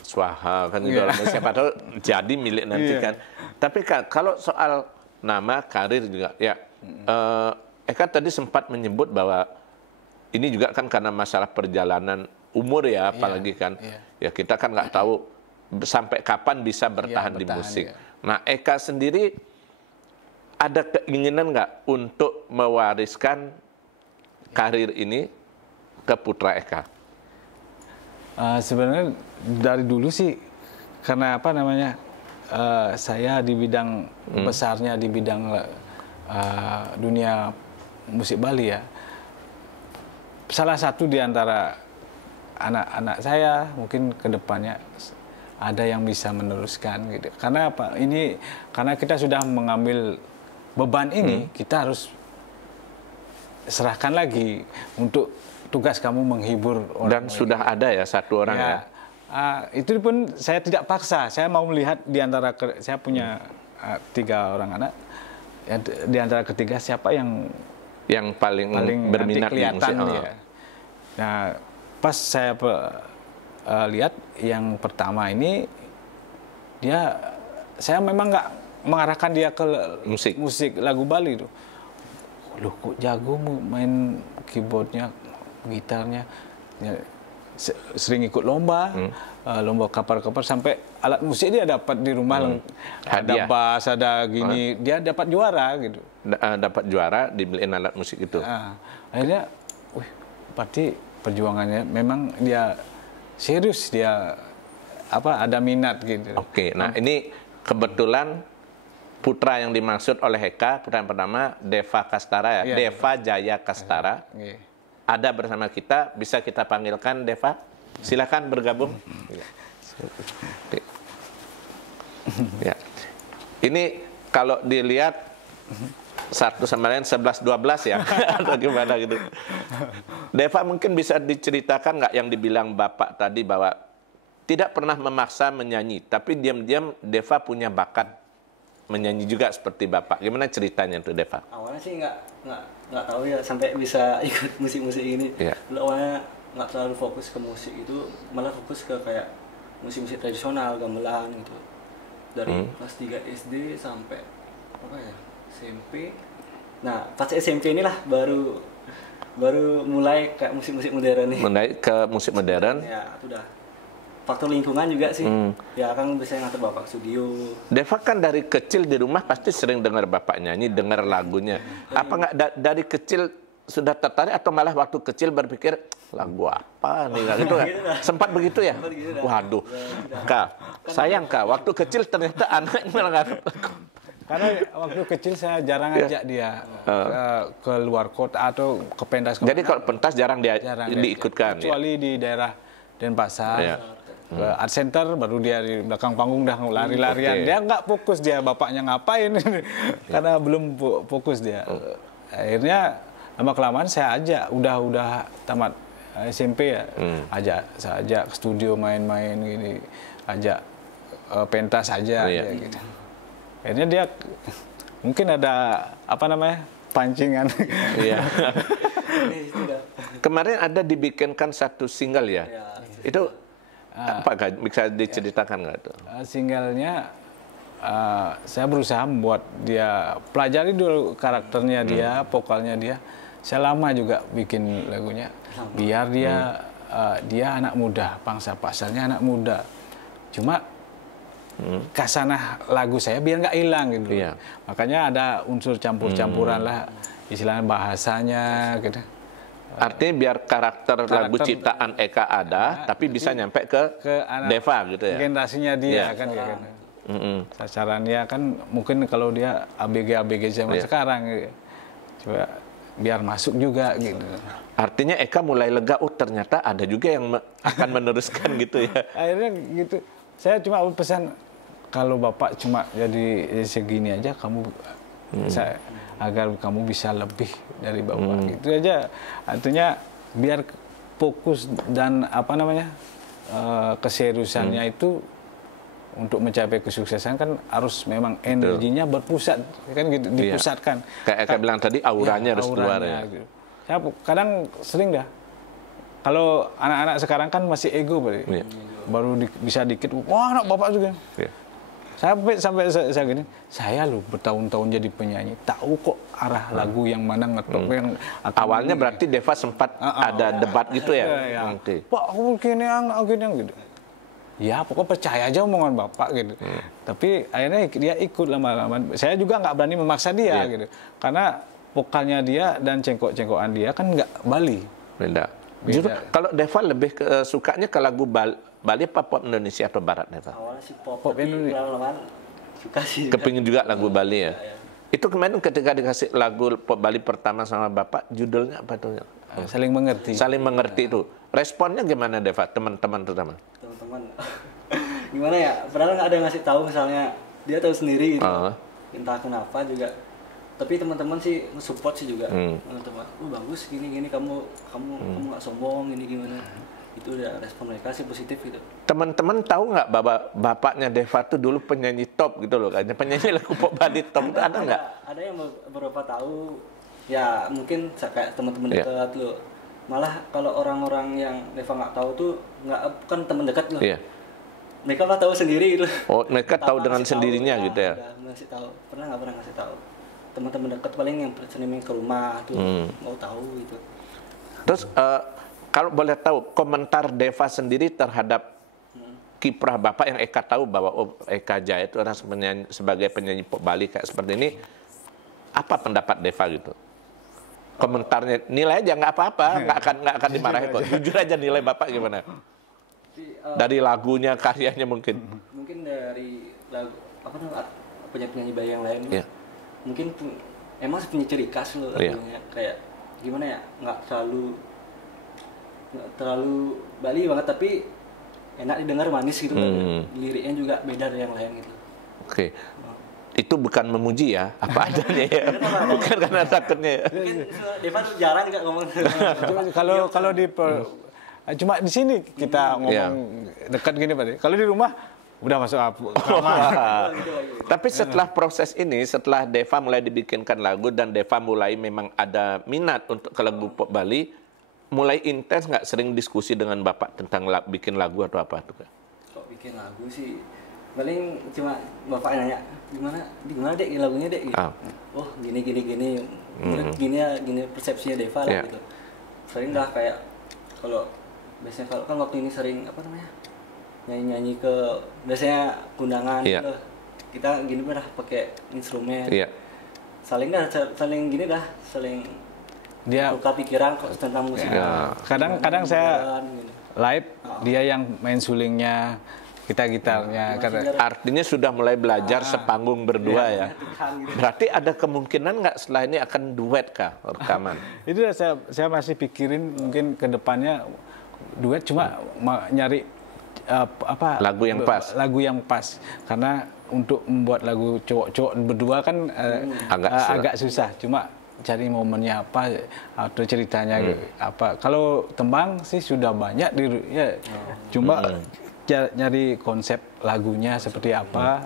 Swaha kan gitu. Siapa tahu jadi milik nanti kan. Tapi Kak, kalau soal nama, karir juga ya. Eka tadi sempat menyebut bahwa ini juga kan karena masalah perjalanan umur ya, apalagi kan. Ya kita kan nggak tahu sampai kapan bisa bertahan di musik. Nah, Eka sendiri ada keinginan nggak untuk mewariskan karir ini ke putra Eka? Sebenarnya dari dulu sih, karena saya di bidang besarnya di bidang dunia musik Bali ya. Salah satu di antara anak-anak saya mungkin ke depannya ada yang bisa meneruskan gitu. Karena karena kita sudah mengambil beban ini, kita harus serahkan lagi untuk tugas kamu menghibur orang. Dan sudah ada ya satu orang ya. Itu pun saya tidak paksa. Saya mau melihat di antara saya punya 3 orang anak. Di antara ketiga siapa yang paling berminat di musik. Nah, pas saya lihat yang pertama ini saya memang nggak mengarahkan dia ke musik lagu Bali itu. Loh kok jago main keyboardnya, gitarnya. sering ikut lomba, lomba kapal-kapal, sampai alat musik dia dapat di rumah, ada bass, ada gini, dia dapat juara gitu. Dapat juara, dibeliin alat musik itu. Akhirnya, berarti perjuangannya memang dia serius, dia ada minat gitu. Oke, nah ini kebetulan putra yang dimaksud oleh Eka, putra yang pertama Deva Kastara ya, Deva Jaya Kastara. Ada bersama kita, bisa kita panggilkan Deva. Silakan bergabung. Ya. Ini kalau dilihat satu sama lain 11-12 ya, atau gimana gitu. Deva mungkin bisa diceritakan nggak yang dibilang Bapak tadi bahwa tidak pernah memaksa menyanyi, tapi diam-diam Deva punya bakat menyanyi juga seperti Bapak. Gimana ceritanya tuh Deva? Awalnya sih nggak tahu ya sampai bisa ikut musik-musik ini. Dulu awalnya nggak terlalu fokus ke musik itu, malah fokus ke kayak musik-musik tradisional, gamelan gitu. Dari kelas 3 SD sampai SMP. Nah, pas SMP inilah baru mulai kayak musik-musik modern nih. Mulai ke musik modern. Ya, itu udah faktor lingkungan juga sih. Ya kan biasanya ngatur Bapak studio. Deva kan dari kecil di rumah pasti sering dengar Bapak nyanyi, dengar lagunya. Apa nggak dari kecil sudah tertarik atau malah waktu kecil berpikir lagu apa nih gitu kan? Sempat begitu ya? Waduh, Kak, sayang Kak, waktu kecil ternyata anaknya malah nggak. Karena waktu kecil saya jarang ajak dia ke luar kota atau ke pentas. Jadi kalau pentas jarang diikutkan. Kecuali di daerah Denpasar. Ke art center, baru dia di belakang panggung dah lari-larian. Dia nggak fokus, dia bapaknya ngapain. Karena belum fokus dia. Akhirnya lama-kelamaan saya ajak, udah tamat SMP ya. Saya ajak ke studio main-main gini. Ajak pentas aja gitu. Akhirnya dia mungkin ada pancingan. Kemarin ada dibikinkan satu single ya. Itu apa bisa diceritakan nggak tuh? Singlenya saya berusaha membuat dia pelajari dulu karakternya dia, vokalnya dia. Saya lama juga bikin lagunya biar dia anak muda, pangsa pasarnya anak muda. Cuma kasanah lagu saya biar nggak hilang gitu. Makanya ada unsur campur-campuran lah, istilahnya bahasanya gitu. Artinya biar karakter lagu ciptaan Eka ada, tapi bisa nyampe ke Deva gitu ya. Generasinya dia kan gitu. Sasarannya kan mungkin kalau dia ABG zaman sekarang, coba biar masuk juga gitu. Artinya Eka mulai lega, ternyata ada juga yang akan meneruskan gitu ya. Akhirnya gitu. Saya cuma pesan, kalau Bapak cuma jadi segini aja, kamu agar kamu bisa lebih dari Bapak. Gitu aja. Artinya biar fokus dan keseriusannya itu untuk mencapai kesuksesan kan harus memang energinya berpusat kan gitu, dipusatkan. Kayak Eka bilang tadi auranya harus keluar ya. Gitu. Saya kadang sering dah. Kalau anak-anak sekarang kan masih ego baru bisa dikit, wah anak Bapak juga. Sampai saya gini, saya loh bertahun-tahun jadi penyanyi, tahu kok arah lagu yang mana ngetop yang awalnya berarti Deva sempat ada debat gitu ya. Pak, aku gini gitu. Ya pokoknya percaya aja omongan Bapak gitu. Tapi akhirnya dia ikut lama-lama. Saya juga nggak berani memaksa dia gitu. Karena vokalnya dia dan cengkok-cengkokan dia kan nggak Bali. Beda. Justru kalau Deva lebih sukanya ke lagu Bali apa pop Indonesia atau Barat Deva? Awalnya sih pop Indonesia. Suka sih. Kepingin juga lagu Bali ya. Itu kemarin ketika dikasih lagu pop Bali pertama sama Bapak, judulnya apa tuh? Saling mengerti. Saling mengerti itu. Responnya gimana Deva? Teman-teman terutama. Teman-teman. Gimana ya? Padahal nggak ada yang ngasih tahu, misalnya dia tahu sendiri gitu. Entah kenapa juga. Tapi teman-teman sih support sih juga. Teman-teman, bagus gini kamu nggak sombong ini gimana. Itu udah respon mereka sih positif gitu. Teman-teman tahu nggak bapaknya Deva tuh dulu penyanyi top gitu loh, kayaknya penyanyi lagu pop Bali top itu ada nggak? Ada yang beberapa tahu. Ya mungkin kayak teman-teman dekat loh. Malah kalau orang-orang yang Deva nggak tahu tuh bukan teman dekat loh. Mereka malah tahu sendiri gitu. Oh, mereka tahu dengan sendirinya tahu, gitu ya? Ngasih tahu. Nggak pernah ngasih tahu. Teman-teman dekat paling yang sering ke rumah tuh mau tahu gitu. Terus kalau boleh tahu komentar Deva sendiri terhadap kiprah Bapak yang Eka tahu bahwa Eka Jaya itu orang sebagai penyanyi pop Bali kayak seperti ini, apa pendapat Deva gitu? Komentarnya nilai aja nggak apa-apa, nggak akan dimarahin kok. Jujur aja nilai Bapak gimana? Dari lagunya, karyanya mungkin. Mungkin dari lagu apa namanya penyanyi Bali yang lain. Yeah. Mungkin emang punya ciri khas loh lagunya, kayak gimana ya, nggak terlalu Bali banget tapi enak didengar, manis gitu. Liriknya juga beda dari yang lain gitu. Oke. Itu bukan memuji ya, apa adanya ya. Bukan karena takutnya ya. Mungkin Deva tuh jarang juga ngomong. Kalau di cuma di sini kita ngomong dekat gini Pak. Kalau di rumah udah masuk kamar. Tapi setelah proses ini, setelah Deva mulai dibikinkan lagu dan Deva mulai memang ada minat untuk ke lagu pop Bali, mulai intens nggak sering diskusi dengan Bapak tentang bikin lagu atau apa tuh? Kok bikin lagu sih, paling cuma Bapak nanya gimana dek lagunya dek gitu. Oh gini persepsinya Deva lah gitu. Sering dah kayak kalau biasanya kalau kan waktu ini sering apa namanya nyanyi ke biasanya undangan gitu. Kita gini dah pakai instrumen. Saling gini dah saling dia buka pikiran tentang musik. Kadang saya live, dia yang main sulingnya, kita gitarnya. Artinya sudah mulai belajar sepanggung berdua ya. Berarti ada kemungkinan nggak setelah ini akan duet kah rekaman? Itu saya masih pikirin mungkin ke depannya duet, cuma nyari lagu yang pas. Karena untuk membuat lagu cowok-cowok berdua kan agak susah. Cuma cari momennya apa atau ceritanya apa. Kalau tembang sih sudah banyak cuma nyari konsep lagunya seperti apa.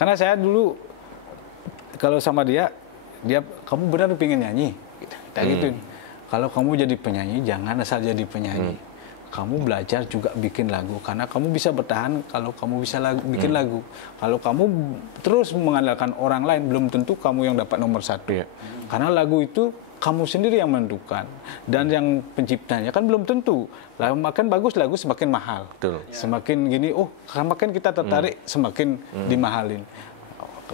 Karena saya dulu kalau sama dia kamu benar pengen nyanyi, kita gituin. Kalau kamu jadi penyanyi jangan asal jadi penyanyi. Kamu belajar juga bikin lagu, karena kamu bisa bertahan kalau kamu bisa bikin lagu. Kalau kamu terus mengandalkan orang lain, belum tentu kamu yang dapat nomor 1. Karena lagu itu kamu sendiri yang menentukan, dan yang penciptanya kan belum tentu. Makin bagus lagu semakin mahal. Semakin gini, makin kita tertarik, semakin dimahalin.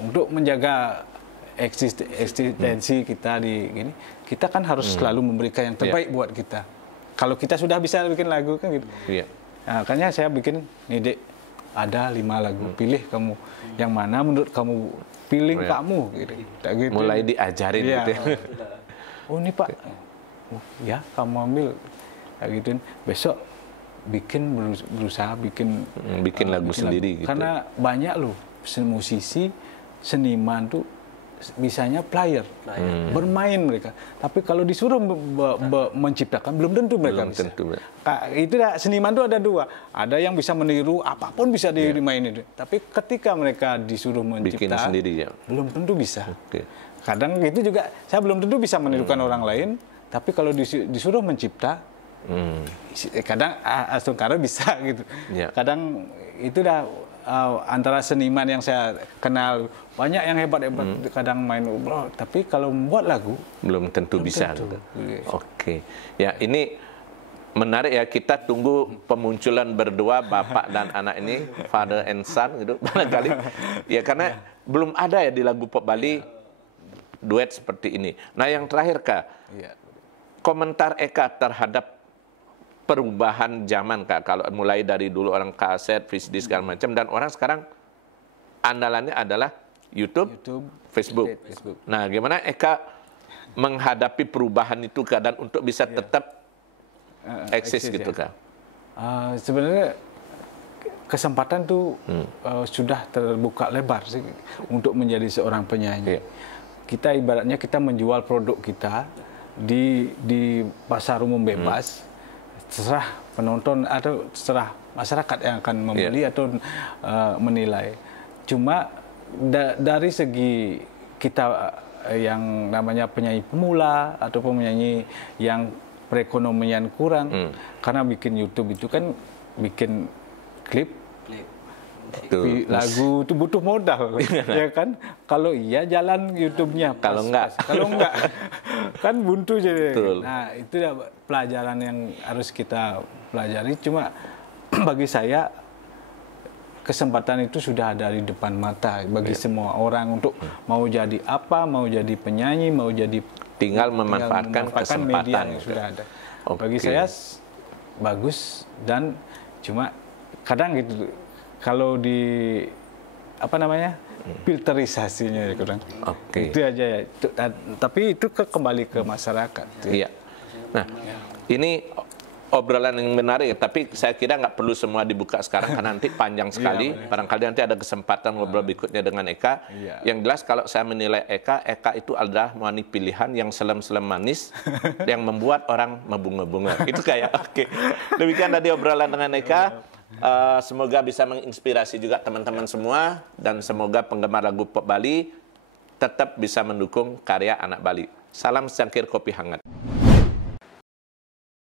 Untuk menjaga eksistensi kita di gini, kita kan harus selalu memberikan yang terbaik buat kita. Kalau kita sudah bisa bikin lagu kan gitu. Nah, makanya saya bikin nih Dek, ada 5 lagu, pilih kamu yang mana menurut kamu, pilih kamu gitu. Mulai diajarin gitu. Oh ini Pak, ya kamu ambil kayak gituin. Besok berusaha bikin lagu sendiri gitu. Karena banyak loh musisi, seniman tuh bisanya player, bermain mereka. Tapi kalau disuruh menciptakan, belum tentu mereka bisa. Itu seniman itu ada 2. Ada yang bisa meniru, apapun bisa dimainin. Tapi ketika mereka disuruh mencipta, belum tentu bisa. Kadang itu juga, saya belum tentu bisa menirukan orang lain. Tapi kalau disuruh mencipta, kadang Astungkara bisa gitu. Kadang itu dah antara seniman yang saya kenal, banyak yang hebat-hebat, kadang main tapi kalau membuat lagu belum tentu bisa. Oke. Ya, ini menarik ya, kita tunggu pemunculan berdua Bapak dan anak ini, father and son gitu barangkali. Ya karena belum ada ya di lagu pop Bali duet seperti ini. Nah, yang terakhir Kak. Komentar Eka terhadap perubahan zaman Kak, kalau mulai dari dulu orang kaset, VCD segala macam, dan orang sekarang andalannya adalah YouTube. Facebook. Nah, gimana Eka menghadapi perubahan itu Kak, dan untuk bisa tetap eksis gitu Kak? Sebenarnya kesempatan tuh sudah terbuka lebar sih untuk menjadi seorang penyanyi. Kita ibaratnya kita menjual produk kita di pasar umum bebas. Terserah penonton atau terserah masyarakat yang akan membeli atau menilai. Cuma dari segi kita yang namanya penyanyi pemula atau penyanyi yang perekonomian kurang, karena bikin YouTube itu kan bikin klip lagu itu butuh modal, ya kan? Kalau iya jalan YouTube-nya, kalau enggak kan buntu jadi. Betul. Nah itu ya pelajaran yang harus kita pelajari. Cuma bagi saya kesempatan itu sudah ada di depan mata bagi semua orang untuk mau jadi apa, mau jadi penyanyi, mau jadi tinggal memanfaatkan kesempatan media yang sudah ada. Bagi saya bagus, dan cuma kadang gitu kalau di filterisasinya kurang. Itu aja ya. Tapi itu kembali ke masyarakat. Iya. Nah, ini obrolan yang menarik, tapi saya kira nggak perlu semua dibuka sekarang karena nanti panjang sekali. Barangkali nanti ada kesempatan ngobrol berikutnya dengan Eka. Yang jelas kalau saya menilai Eka itu adalah wanita pilihan yang selem-selem manis yang membuat orang mebunga-bunga. Itu kayak oke. Demikian tadi obrolan dengan Eka. Semoga bisa menginspirasi juga teman-teman semua, dan semoga penggemar lagu pop Bali tetap bisa mendukung karya anak Bali. Salam secangkir kopi hangat.